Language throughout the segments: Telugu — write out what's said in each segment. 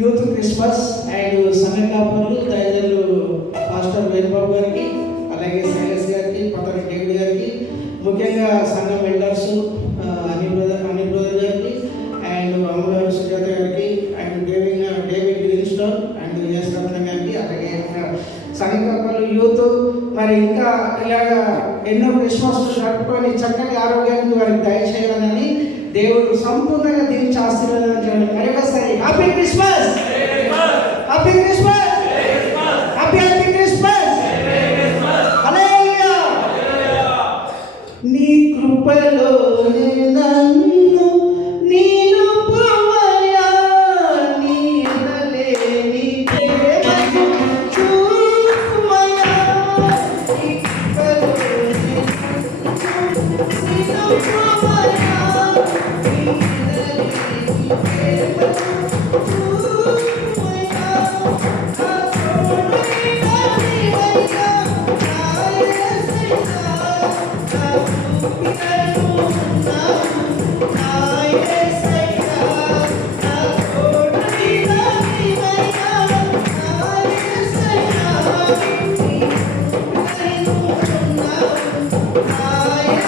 యూత్ క్రిస్మస్ అండ్ సమయ కాపర్లు తల్లిదండ్రులు పాస్టర్ వేణుబాబు గారికి అలాగే సైలస్ గారికి పట్టణ డేవిడ్ గారికి ముఖ్యంగా సంఘం ఎల్డర్స్ అని బ్రదర్ అని బ్రదర్ గారికి అండ్ అమ్మగారు సుజాత గారికి and David David Greenstone and S Ratna గారికి అలాగే సంఘ కాపర్లు యూత్ మరి ఇంకా ఇలాగా ఎన్నో క్రిస్మస్ జరుపుకొని చక్కటి ఆరోగ్యాన్ని వారికి దయచేయాలని దేవుడు సంపూర్ణంగా దీనికి ఆశీర్వాదాలు మరొకసారి happy Christmas.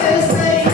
This is me.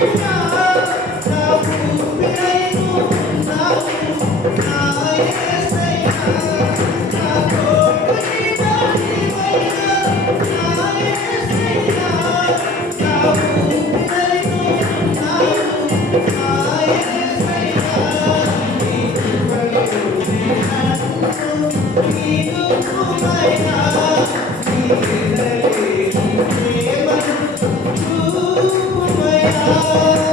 Yeah. Oh,